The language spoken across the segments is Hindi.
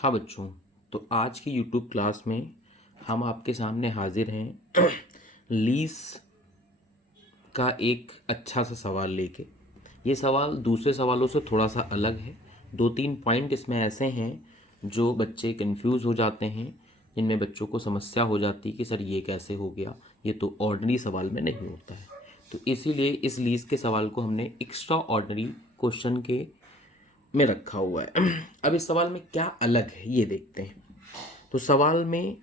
हाँ बच्चों, तो आज की यूट्यूब क्लास में हम आपके सामने हाजिर हैं लीज का एक अच्छा सा सवाल लेके। ये सवाल दूसरे सवालों से थोड़ा सा अलग है। दो तीन पॉइंट इसमें ऐसे हैं जो बच्चे कंफ्यूज हो जाते हैं, जिनमें बच्चों को समस्या हो जाती है कि सर ये कैसे हो गया, ये तो ऑर्डिनरी सवाल में नहीं होता है। तो इसीलिए इस लीज के सवाल को हमने एक्स्ट्रा ऑर्डिनरी क्वेश्चन के में रखा हुआ है। अब इस सवाल में क्या अलग है ये देखते हैं। तो सवाल में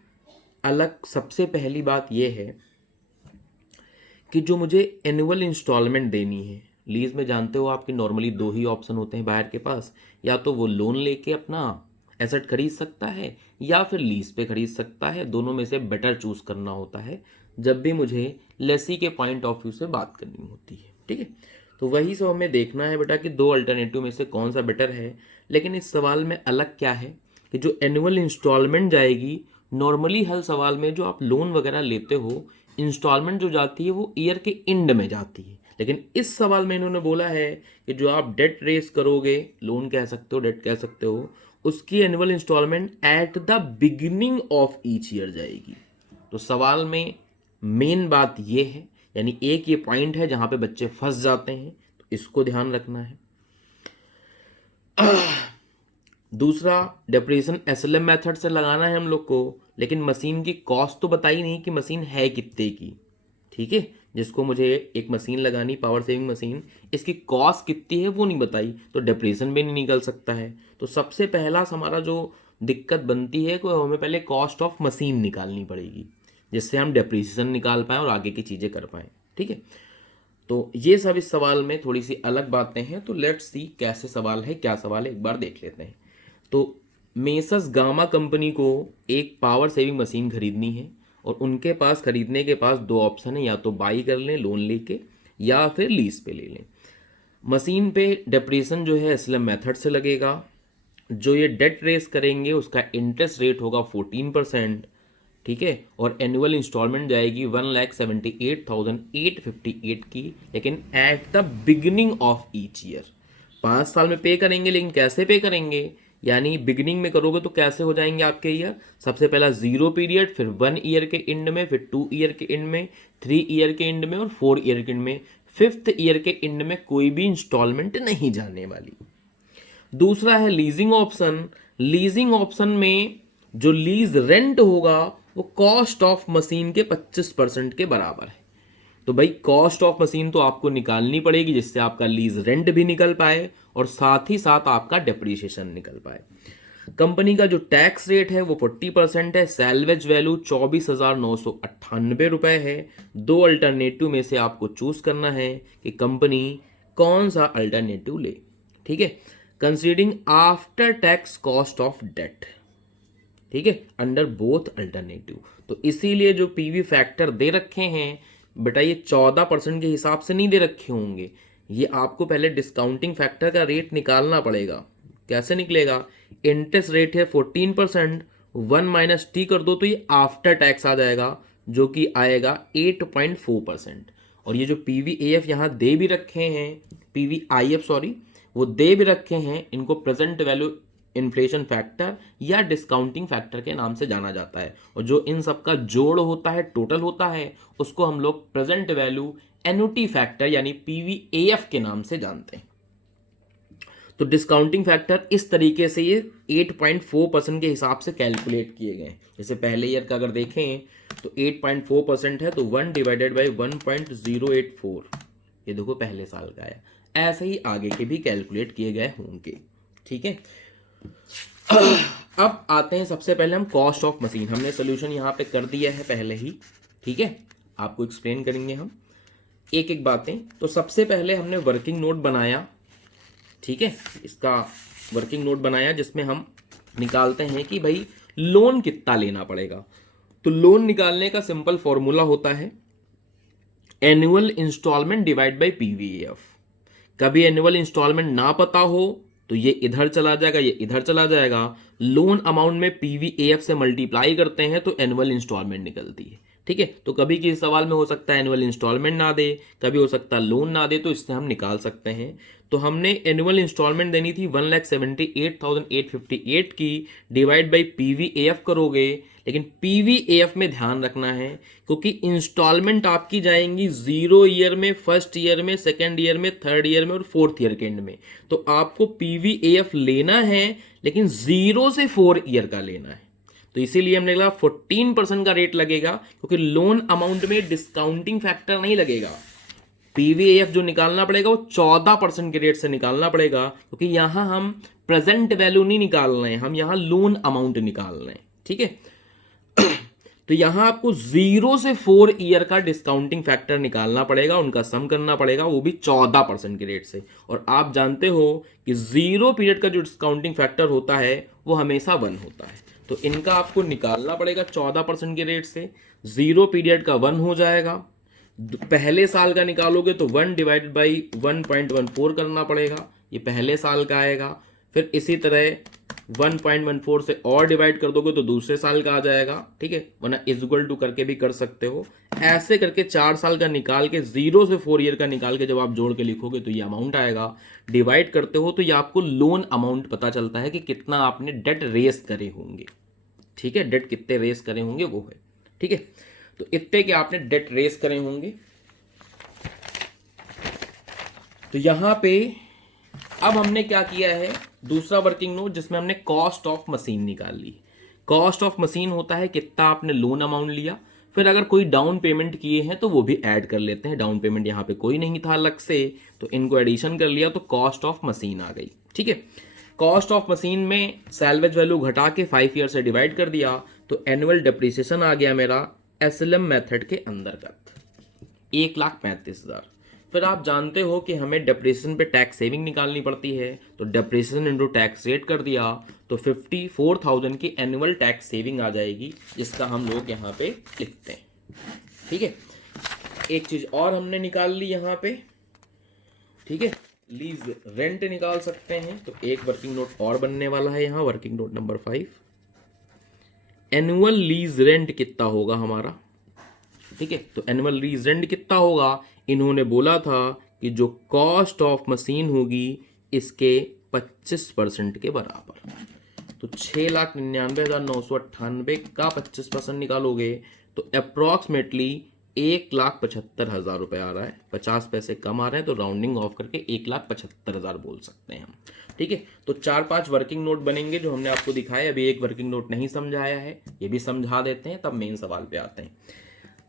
अलग सबसे पहली बात यह है कि जो मुझे एनुअल इंस्टॉलमेंट देनी है। लीज में जानते हो आपके नॉर्मली दो ही ऑप्शन होते हैं बायर के पास, या तो वो लोन लेके अपना एसेट खरीद सकता है या फिर लीज पे खरीद सकता है। दोनों में से बेटर चूज करना होता है जब भी मुझे लेसी के पॉइंट ऑफ व्यू से बात करनी होती है। ठीक है, तो वही सब हमें देखना है बेटा कि दो अल्टरनेटिव में से कौन सा बेटर है। लेकिन इस सवाल में अलग क्या है कि जो एनुअल इंस्टॉलमेंट जाएगी, नॉर्मली हर सवाल में जो आप लोन वगैरह लेते हो, इंस्टॉलमेंट जो जाती है वो ईयर के एंड में जाती है। लेकिन इस सवाल में इन्होंने बोला है कि जो आप डेट रेस करोगे, लोन कह सकते हो, डेट कह सकते हो, उसकी annual instalment at the beginning of each year जाएगी। तो सवाल में मेन बात ये है, यानी एक ये पॉइंट है जहां पे बच्चे फंस जाते हैं, तो इसको ध्यान रखना है। दूसरा, डेप्रिसिएशन एसएलएम मेथड से लगाना है हम लोग को, लेकिन मशीन की कॉस्ट तो बताई नहीं कि मशीन है कितने की। ठीक है, जिसको मुझे एक मशीन लगानी, पावर सेविंग मशीन, इसकी कॉस्ट कितनी है वो नहीं बताई, तो डेप्रिसिएशन भी नहीं निकल सकता है। तो सबसे पहला हमारा जो दिक्कत बनती है कि हमें पहले कॉस्ट ऑफ मशीन निकालनी पड़ेगी, जिससे हम डेप्रिसिएशन निकाल पाएँ और आगे की चीज़ें कर पाएँ। ठीक है, तो ये सब इस सवाल में थोड़ी सी अलग बातें हैं। तो लेट्स सी कैसे सवाल है, क्या सवाल है, एक बार देख लेते हैं। तो मेसस गामा कंपनी को एक पावर सेविंग मशीन खरीदनी है और उनके पास खरीदने के पास दो ऑप्शन है, या तो बाई कर लें लोन लेके या फिर लीज पे ले लें। मशीन पे डेप्रिसिएशन जो है एसएलएम मेथड से लगेगा। जो ये डेट रेस करेंगे उसका इंटरेस्ट रेट होगा 14%। ठीक है, और एनुअल इंस्टॉलमेंट जाएगी 1,78,858 की, लेकिन eight the beginning of each year. 5 साल में पे करेंगे, लेकिन कैसे पे करेंगे, यानी बिगिनिंग में करोगे तो कैसे हो जाएंगे आपके ईयर। सबसे पहला 0 पीरियड, फिर 1 ईयर के एंड में, फिर 2 ईयर के एंड में, 3 ईयर के एंड में और 4 ईयर के एंड में। 5th ईयर के एंड में कोई भी इंस्टॉलमेंट नहीं जाने वाली। दूसरा है लीजिंग ऑप्शन। लीजिंग ऑप्शन में जो लीज रेंट होगा वो कॉस्ट ऑफ मशीन के 25% के बराबर है। तो भाई कॉस्ट ऑफ मशीन तो आपको निकालनी पड़ेगी, जिससे आपका लीज रेंट भी निकल पाए और साथ ही साथ आपका डेप्रीशिएशन निकल पाए। कंपनी का जो टैक्स रेट है वो 40% है। सैलवेज वैल्यू 24,998 रुपए है। दो अल्टरनेटिव में से आपको चूज करना है कि कंपनी कौन सा अल्टरनेटिव ले। ठीक है, considering after tax cost of debt. ठीक है, अंडर बोथ अल्टरनेटिव। तो इसीलिए जो पीवी फैक्टर दे रखे हैं बेटा, ये 14% के हिसाब से नहीं दे रखे होंगे। ये आपको पहले डिस्काउंटिंग फैक्टर का रेट निकालना पड़ेगा। कैसे निकलेगा, इंटरेस्ट रेट है 14%, 1 माइनस टी कर दो तो ये आफ्टर टैक्स आ जाएगा, जो कि आएगा 8.4%। और ये जो पीवी एफ यहाँ दे भी रखे हैं, पीवी आई एफ सॉरी, वो दे भी रखे हैं, इनको प्रेजेंट वैल्यू इन्फ्लेशन फैक्टर या डिस्काउंटिंग फैक्टर के नाम से जाना जाता है। और जो इन सब का जोड़ होता है, टोटल होता है, उसको हम लोग प्रेजेंट वैल्यू एन्युटी फैक्टर यानी पीवीएएफ के नाम से जानते हैं। तो डिस्काउंटिंग फैक्टर इस तरीके से ये 8.4% के हिसाब से कैलकुलेट किए गए। जैसे पहले ईयर का अगर देखें तो 8.4% है, तो 1 डिवाइडेड बाई 1.084, ये देखो पहले साल का है। ऐसे ही आगे के भी कैलकुलेट किए गए होंगे। ठीक है, अब आते हैं सबसे पहले हम कॉस्ट ऑफ मशीन। हमने सोल्यूशन यहाँ पे कर दिया है पहले ही। ठीक है, आपको एक्सप्लेन करेंगे हम एक एक बातें। तो सबसे पहले हमने वर्किंग नोट बनाया। ठीक है, इसका वर्किंग नोट बनाया जिसमें हम निकालते हैं कि भाई लोन कितना लेना पड़ेगा। तो लोन निकालने का सिंपल फॉर्मूला होता है annual instalment divide by PVF. कभी एनुअल इंस्टॉलमेंट ना पता हो तो ये इधर चला जाएगा, ये इधर चला जाएगा। लोन अमाउंट में पीवीएफ से मल्टीप्लाई करते हैं तो एनुअल इंस्टॉलमेंट निकलती है। ठीक है, तो कभी किसी सवाल में हो सकता है एनुअल इंस्टॉलमेंट ना दे, कभी हो सकता है लोन ना दे, तो इससे हम निकाल सकते हैं। तो हमने एनुअल इंस्टॉलमेंट देनी थी 1,78,858 की, डिवाइड बाई PVAF करोगे। लेकिन PVAF में ध्यान रखना है क्योंकि इंस्टॉलमेंट आपकी जाएंगी 0 ईयर में, फर्स्ट ईयर में, सेकेंड ईयर में, थर्ड ईयर में और फोर्थ ईयर के एंड में। तो आपको PVAF लेना है लेकिन 0 से 4 ईयर का लेना है। तो इसीलिए हमने कहा 14% का रेट लगेगा क्योंकि लोन अमाउंट में डिस्काउंटिंग फैक्टर नहीं लगेगा। PVAF जो निकालना पड़ेगा वो 14% के रेट से निकालना पड़ेगा क्योंकि यहां हम प्रेजेंट वैल्यू नहीं निकाल रहे हैं, हम यहां लोन अमाउंट निकाल रहे हैं। ठीक है, तो यहां आपको 0 से 4 ईयर का डिस्काउंटिंग फैक्टर निकालना पड़ेगा, उनका सम करना पड़ेगा, वो भी 14% के रेट से। और आप जानते हो कि 0 पीरियड का जो डिस्काउंटिंग फैक्टर होता है वो हमेशा 1 होता है। तो इनका आपको निकालना पड़ेगा 14% के रेट से। 0 पीरियड का 1 हो जाएगा, पहले साल का निकालोगे तो 1 डिवाइडेड बाई 1.14 करना पड़ेगा, ये पहले साल का आएगा। फिर इसी तरह 1.14 से और डिवाइड कर दोगे तो दूसरे साल का आ जाएगा। ठीक है, वरना इक्वल टू करके भी कर सकते हो। ऐसे करके 4 साल का निकाल के 0 से 4 ईयर का निकाल के जब आप जोड़ के लिखोगे तो ये अमाउंट आएगा। डिवाइड करते हो तो ये आपको लोन अमाउंट पता चलता है कि कितना आपने डेट रेस करे होंगे। ठीक है, डेट कितने रेस करे होंगे वो है। ठीक है, तो इतने के आपने डेट रेस करे होंगे। तो यहां पे अब हमने क्या किया है, दूसरा वर्किंग नोट जिसमें हमने कॉस्ट ऑफ मशीन निकाल ली। कॉस्ट ऑफ मशीन होता है कितना आपने लोन अमाउंट लिया, फिर अगर कोई डाउन पेमेंट किए हैं तो वो भी ऐड कर लेते हैं। डाउन पेमेंट यहाँ पे कोई नहीं था अलग से, तो इनको एडिशन कर लिया तो कॉस्ट ऑफ मशीन आ गई। ठीक है, कॉस्ट ऑफ मशीन में सैल्वेज वैल्यू घटा के 5 ईयर से डिवाइड कर दिया तो एनुअल डेप्रिसिएशन आ गया मेरा SLM मेथड के अंतर्गत 1,35,000। फिर आप जानते हो कि हमें डेप्रिसिएशन पे टैक्स सेविंग निकालनी पड़ती है, तो डेप्रिसिएशन इंटू टैक्स रेट कर दिया तो 54,000 की एनुअल टैक्स सेविंग आ जाएगी, जिसका हम लोग यहाँ पे लिखते हैं। ठीक है, एक चीज और हमने निकाल ली यहाँ पे। ठीक है, लीज रेंट निकाल सकते हैं, तो एक वर्किंग नोट और बनने वाला है यहाँ, working note number 5। Annual lease rent कितना होगा हमारा। ठीक है, तो एनुअल लीज रेंट कितना होगा, इन्होंने बोला था कि जो कॉस्ट ऑफ मशीन होगी इसके 25% के बराबर। तो 6,99,998 का 25% निकालोगे तो अप्रॉक्सीमेटली 1,75,000 रुपये आ रहा है। 50 पैसे कम आ रहे हैं तो राउंडिंग ऑफ करके 1,75,000 बोल सकते हैं हम। ठीक है, तो 4-5 वर्किंग नोट बनेंगे जो हमने आपको दिखाया। अभी एक वर्किंग नोट नहीं समझाया है, ये भी समझा देते हैं, तब मेन सवाल पे आते हैं।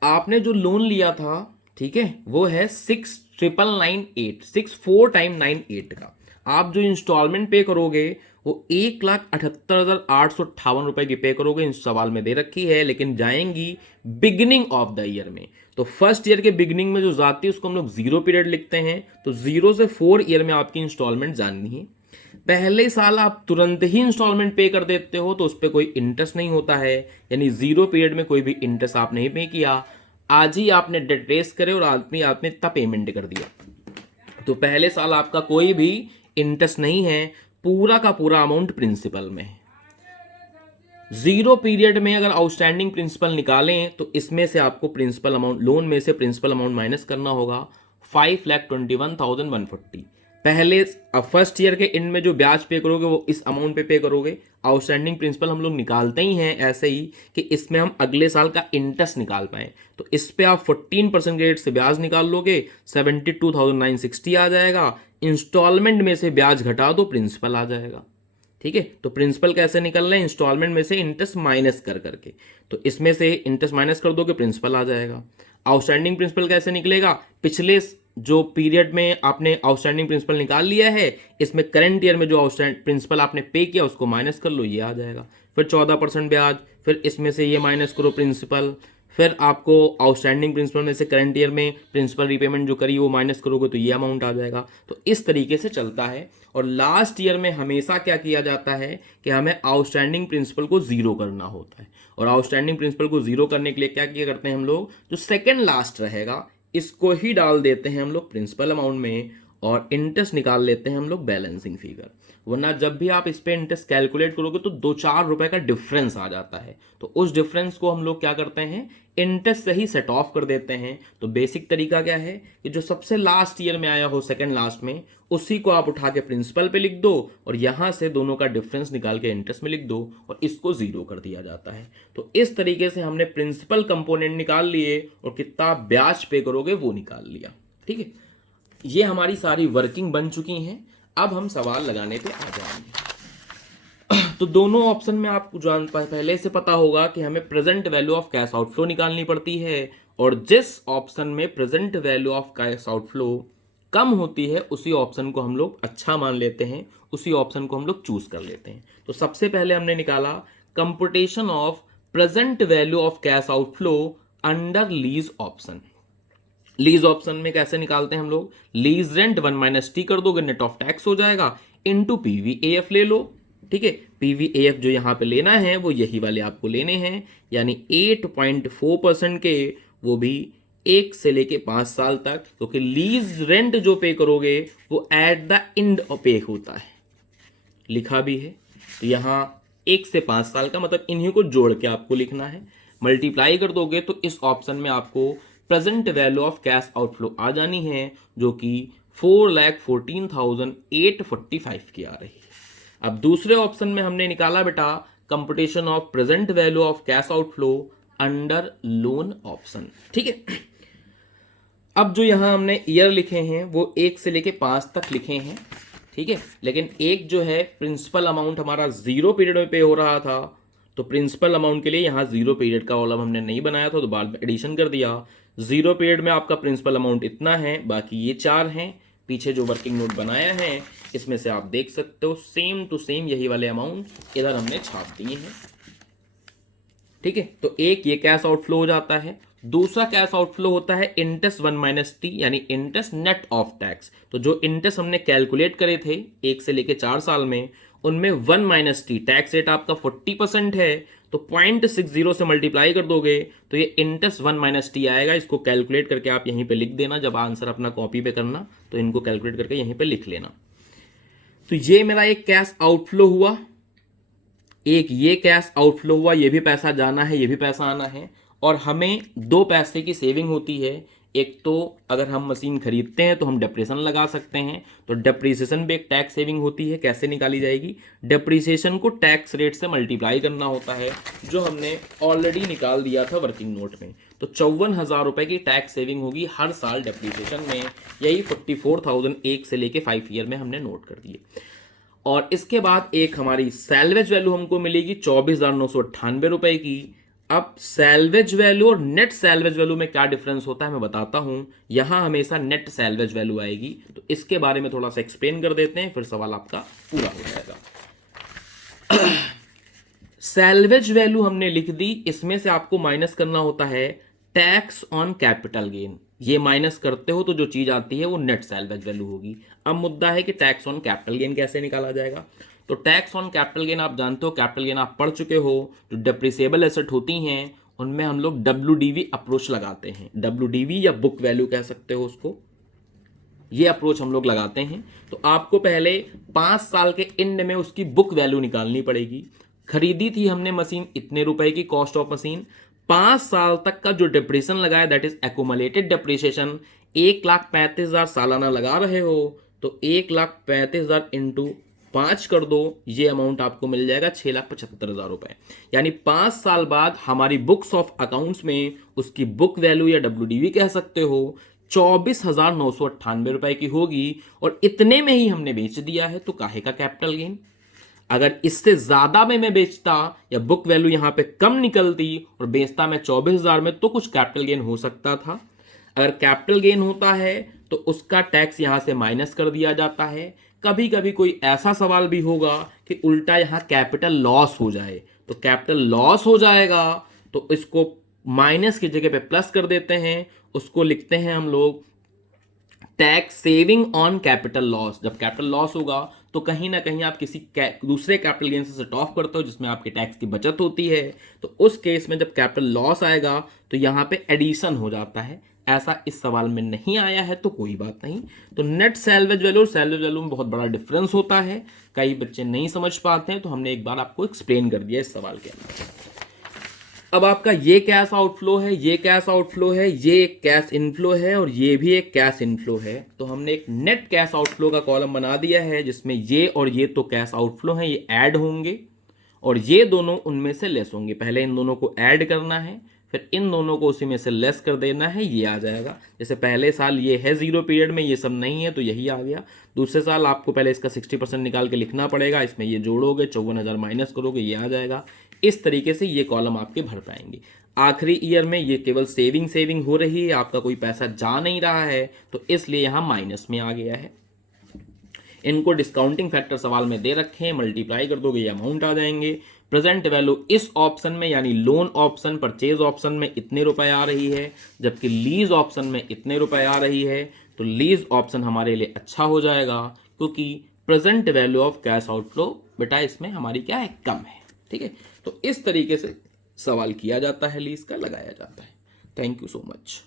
आपने जो लोन लिया था, ठीक है, वो है 6,998 टाइम 98 का। आप जो इंस्टॉलमेंट पे करोगे वो 1,78,858 रुपए की पे करोगे, इस सवाल में दे रखी है, लेकिन जाएंगी बिगिनिंग ऑफ द ईयर में। तो फर्स्ट ईयर के बिगिनिंग में जो जाती है उसको हम लोग 0 पीरियड लिखते हैं, तो 0 से 4 ईयर में आपकी इंस्टॉलमेंट जाननी है। पहले साल आप तुरंत ही इंस्टॉलमेंट पे कर देते हो तो उस पर कोई इंटरेस्ट नहीं होता है, यानी 0 पीरियड में कोई भी इंटरेस्ट आप नहीं पे किया, आज ही आपने डेट रेस करे और आपने इतना पेमेंट कर दिया, तो पहले साल आपका कोई भी इंटरेस्ट नहीं है, पूरा का पूरा अमाउंट प्रिंसिपल में है। 0 पीरियड में अगर आउटस्टैंडिंग प्रिंसिपल निकालें तो इसमें से आपको प्रिंसिपल अमाउंट, लोन में से प्रिंसिपल अमाउंट माइनस करना होगा 5,21,140। पहले फर्स्ट ईयर के एंड में जो ब्याज पे करोगे वो इस अमाउंट पे करोगे। आउटस्टैंडिंग प्रिंसिपल हम लोग निकालते ही हैं ऐसे ही कि इसमें हम अगले साल का इंटरेस्ट निकाल पाए, तो इस पे आप 14% रेट से ब्याज निकाल लोगे, 72,960 आ जाएगा। इंस्टॉलमेंट में से ब्याज घटा दो, प्रिंसिपल आ जाएगा। ठीक है, तो प्रिंसिपल कैसे निकल रहा है, इंस्टॉलमेंट में से इंटरेस्ट माइनस कर करके, तो इसमें से इंटरेस्ट माइनस कर दोगे, प्रिंसिपल आ जाएगा। आउटस्टैंडिंग प्रिंसिपल कैसे निकलेगा, पिछले जो पीरियड में आपने आउटस्टैंडिंग प्रिंसिपल निकाल लिया है, इसमें करंट ईयर में जो आउटस्टैंडिंग प्रिंसिपल आपने पे किया उसको माइनस कर लो, ये आ जाएगा। फिर 14% ब्याज, फिर इसमें से ये माइनस करो प्रिंसिपल, फिर आपको आउटस्टैंडिंग प्रिंसिपल में से करंट ईयर में प्रिंसिपल रीपेमेंट जो करी वो माइनस करोगे तो ये अमाउंट आ जाएगा। तो इस तरीके से चलता है। और लास्ट ईयर में हमेशा क्या किया जाता है कि हमें आउटस्टैंडिंग प्रिंसिपल को 0 करना होता है, और आउटस्टैंडिंग प्रिंसिपल को 0 करने के लिए क्या किया करते हैं हम लोग, जो सेकेंड लास्ट रहेगा इसको ही डाल देते हैं हम लोग प्रिंसिपल अमाउंट में, और इंटरेस्ट निकाल लेते हैं हम लोग बैलेंसिंग फिगर। वरना जब भी आप इस पे इंटरेस्ट कैलकुलेट करोगे तो 2-4 रुपए का डिफरेंस आ जाता है। तो उस डिफरेंस को हम लोग क्या करते हैं, इंटरेस्ट से ही सेट ऑफ कर देते हैं। तो बेसिक तरीका क्या है कि जो सबसे लास्ट ईयर में आया हो, सेकंड लास्ट में, उसी को आप उठा के प्रिंसिपल पे लिख दो और यहां से दोनों का डिफरेंस निकाल के इंटरेस्ट में लिख दो और इसको जीरो कर दिया जाता है। तो इस तरीके से हमने प्रिंसिपल कंपोनेंट निकाल लिए और कितना ब्याज पे करोगे वो निकाल लिया। ठीक है, ये हमारी सारी वर्किंग बन चुकी हैं। अब हम सवाल लगाने पे आ जाएंगे। तो दोनों ऑप्शन में आपको पहले से पता होगा कि हमें present value of cash outflow निकालनी पड़ती है, और जिस ऑप्शन में present value of cash outflow कम होती है उसी ऑप्शन को हम लोग अच्छा मान लेते हैं, उसी ऑप्शन को हम लोग चूज कर लेते हैं। तो सबसे पहले हमने निकाला computation of present value of cash outflow under lease option. Lease option में कैसे निकालते हैं हम लोग, लीज रेंट 1 - टी कर दोगे, नेट ऑफ टैक्स हो जाएगा, इनटू पीवीएएफ ले लो। ठीक है, पीवीएएफ जो यहां पे लेना है वो यही वाले आपको लेने हैं, यानी 8.4% के, वो भी 1 से लेके 5 साल तक, क्योंकि लीज रेंट जो पे करोगे वो एट द एंड पे होता है, लिखा भी है। तो यहां 1 से 5 साल का मतलब इन्हीं को जोड़ के आपको लिखना है, मल्टीप्लाई कर दोगे तो इस ऑप्शन में आपको present value of cash outflow आ जानी है, जो कि 4,14,845 की आ रही है। अब दूसरे ऑप्शन में हमने निकाला बेटा computation of present value of cash outflow under loan option. ठीक है, अब जो यहां हमने ईयर लिखे हैं वो 1 से लेके 5 तक लिखे हैं। ठीक है, लेकिन एक जो है प्रिंसिपल अमाउंट हमारा 0 पीरियड में पे हो रहा था, तो प्रिंसिपल अमाउंट के लिए यहां 0 पीरियड का कॉलम हमने नहीं बनाया था, तो बाद में एडिशन कर दिया। 0 पीरियड में आपका प्रिंसिपल अमाउंट इतना है, बाकी ये 4 हैं। पीछे जो वर्किंग नोट बनाया है इसमें से आप देख सकते हो सेम टू सेम यही वाले अमाउंट इधर हमने छाप दिए हैं। ठीक है, तो एक ये कैश आउटफ्लो हो जाता है। दूसरा कैश आउटफ्लो होता है इंटरेस्ट 1 - टी, यानी इंटरेस्ट नेट ऑफ टैक्स। तो जो इंटरेस्ट हमने कैलकुलेट करे थे 1 से लेके 4 साल में, उनमें 1 - टी, टैक्स रेट आपका 40% है, तो 0.60 से मल्टीप्लाई कर दोगे तो ये इंटरेस्ट 1 - टी आएगा। इसको कैलकुलेट करके आप यहीं पे लिख देना, जब आंसर अपना कॉपी पे करना तो इनको कैलकुलेट करके यहीं पे लिख लेना। तो ये मेरा एक कैश आउटफ्लो हुआ, एक ये कैश आउटफ्लो हुआ, ये भी पैसा जाना है, ये भी पैसा आना है, और हमें 2 पैसे की सेविंग होती है। एक तो अगर हम मशीन खरीदते हैं तो हम डेप्रिसिएशन लगा सकते हैं, तो डेप्रिसिएशन भी एक टैक्स सेविंग होती है। कैसे निकाली जाएगी, डेप्रिसिएशन को टैक्स रेट से मल्टीप्लाई करना होता है, जो हमने ऑलरेडी निकाल दिया था वर्किंग नोट में। तो 54,000 रुपए की टैक्स सेविंग होगी हर साल डेप्रिसिएशन में। यही 44,000 1 से लेके 5 ईयर में हमने नोट कर दिए। और इसके बाद एक हमारी सैल्वेज वैल्यू हमको मिलेगी 24,998 रुपए की। अब सैल्वेज वैल्यू और नेट सैल्वेज वैल्यू में क्या डिफरेंस होता है मैं बताता हूं। यहां हमेशा नेट सैल्वेज वैल्यू आएगी, तो इसके बारे में थोड़ा सा एक्सप्लेन कर देते हैं, फिर सवाल आपका पूरा हो जाएगा। सैल्वेज वैल्यू हमने लिख दी, इसमें से आपको माइनस करना होता है टैक्स ऑन कैपिटल गेन। ये माइनस करते हो तो जो चीज आती है वो नेट सैल्वेज वैल्यू होगी। अब मुद्दा है कि टैक्स ऑन कैपिटल गेन कैसे निकाला जाएगा। तो टैक्स ऑन कैपिटल गेन आप जानते हो, कैपिटल गेन आप पढ़ चुके हो, जो डेप्रिसिएबल एसेट होती हैं उनमें हम लोग WDV अप्रोच लगाते हैं। WDV या बुक वैल्यू कह सकते हो उसको, ये अप्रोच हम लोग लगाते हैं। तो आपको पहले 5 साल के एंड में उसकी बुक वैल्यू निकालनी पड़ेगी। खरीदी थी हमने मशीन इतने रुपए की, कॉस्ट ऑफ मशीन, 5 साल तक का जो डिप्रेशन लगाया दैट इज एक्यूमुलेटेड डिप्रिसिएशन 1,35,000 सालाना लगा रहे हो, तो 1,35,000 इंटू 5 कर दो, ये अमाउंट आपको मिल जाएगा 6,75,000 रुपए। यानी 5 साल बाद हमारी बुक्स ऑफ अकाउंट्स में उसकी बुक वैल्यू या WDV कह सकते हो 24,998 रुपए की होगी, और इतने में ही हमने बेच दिया है, तो काहे का कैपिटल गेन। अगर इससे ज्यादा में मैं बेचता या बुक वैल्यू यहां पे कम निकलती और बेचता मैं 24,000 में, तो कुछ कैपिटल गेन हो सकता था। अगर कैपिटल गेन होता है तो उसका टैक्स यहां से माइनस कर दिया जाता है। कभी कभी कोई ऐसा सवाल भी होगा कि उल्टा यहां कैपिटल लॉस हो जाए, तो कैपिटल लॉस हो जाएगा तो इसको माइनस की जगह पे प्लस कर देते हैं, उसको लिखते हैं हम लोग tax saving on capital loss. जब कैपिटल लॉस होगा तो कहीं ना कहीं आप किसी दूसरे कैपिटल गेन से सेट ऑफ करते हो जिसमें आपके टैक्स की बचत होती है, तो उस केस में जब कैपिटल लॉस आएगा तो यहाँ पे एडिशन हो जाता है। ऐसा इस सवाल में नहीं आया है तो कोई बात नहीं। तो नेट सैल्वेज वैल्यू और सैल्वेज वैल्यू में बहुत बड़ा डिफरेंस होता है, कई बच्चे नहीं समझ पाते हैं, तो हमने एक बार आपको एक्सप्लेन कर दिया इस सवाल के अंदर। अब आपका ये कैश आउटफ्लो है, ये कैश आउटफ्लो है, ये एक कैश इनफ्लो है और ये भी एक कैश इनफ्लो है। तो हमने एक नेट कैश आउटफ्लो का कॉलम बना दिया है जिसमें ये और ये तो कैश आउटफ्लो हैं, ये ऐड होंगे और ये दोनों उनमें से लेस होंगे। पहले इन दोनों को ऐड करना है, फिर इन दोनों को उसी में से लेस कर देना है, ये आ जाएगा। जैसे पहले साल ये है 0 पीरियड में, ये सब नहीं है तो यही आ गया। दूसरे साल आपको पहले इसका 60% निकाल के लिखना पड़ेगा, इसमें ये जोड़ोगे 54,000 माइनस करोगे, ये आ जाएगा। इस तरीके से ये कॉलम आपके भर पाएंगे। आखिरी ईयर में ये केवल सेविंग हो रही है, आपका कोई पैसा जा नहीं रहा है, तो इसलिए यहाँ माइनस में आ गया है। इनको डिस्काउंटिंग फैक्टर सवाल में दे रखे हैं, मल्टीप्लाई कर दोगे ये अमाउंट आ जाएंगे। प्रेजेंट वैल्यू इस ऑप्शन में यानी लोन ऑप्शन, परचेज ऑप्शन में इतने रुपए आ रही है, जबकि लीज ऑप्शन में इतने रुपए आ रही है। तो लीज ऑप्शन हमारे लिए अच्छा हो जाएगा क्योंकि present value of cash outflow बेटा इसमें हमारी क्या है, कम है। ठीक है, तो इस तरीके से सवाल किया जाता है, लीज का लगाया जाता है। Thank you so much.